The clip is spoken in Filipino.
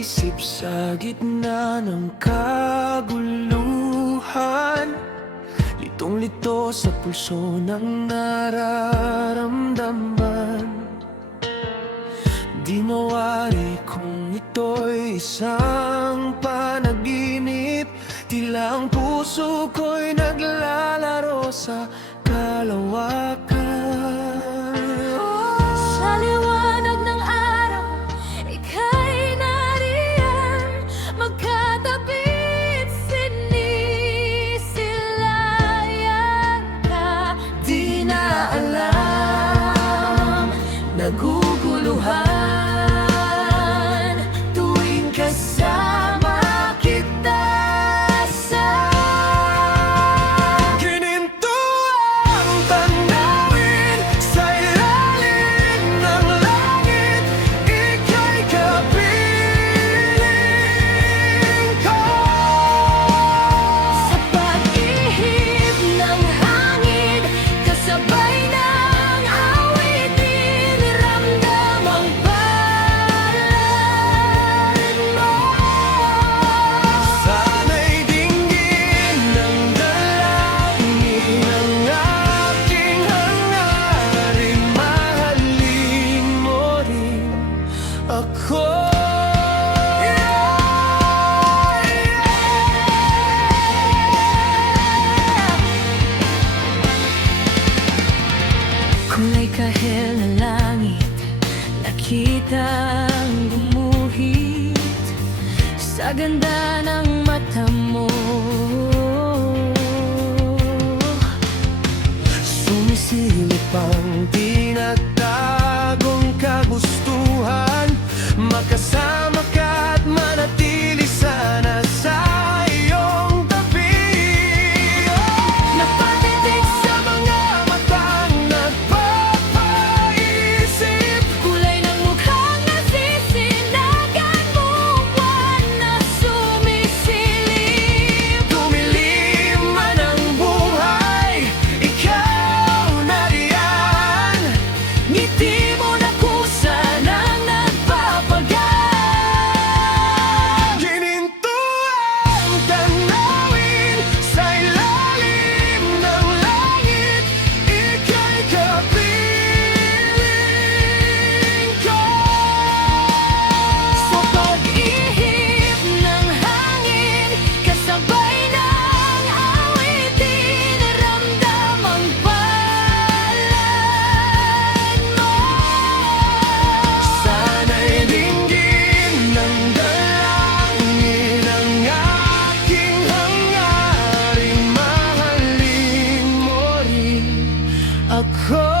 isip sa gitna ng kaguluhan. Litong-lito sa pulso ng nararamdaman. Di mawari kung ito'y isang panaginip. Tila ang puso ko'y naglalaro sa kalawakan. Sa liwanag ng araw, ika'y nariyan, magkatabi't sinisilayan ka. Di na alam, naguguluhan tuwing kasama kita sa gininto ang tanawin sa ilalim ng langit. Ika'y kapiling ko. Sa pag-ihip ng hangin, kasabay ng awitin, ramdam ang palad mo. Sana'y dinggin ng dalangin ang aking hangarin. Mahalin mo rin ako. Kulay kahel na langit, nakitang gumuhit sa ganda ng mata mo. Sumisilip ang tinatagong kagustuhan. Makasama ka at manatili sana sa iyong tabi. Napatitig sa mga matang nagpapaisip. Kulay ng mukhang nasisinagan mo, buwan na sumisilip. Tumilim man ang buhay, ikaw nariyan. Ngiti mo na kusa nang nagpapagaan. Gininto ang tanawin sa ilalim ng langit. Ika'y kapiling ko. Sa pag-ihip ng hangin, kasabay ng awitin, ramdam ang palad mo. Sana'y dinggin ng dalangin ang aking hangarin. Mahalin mo rin ako.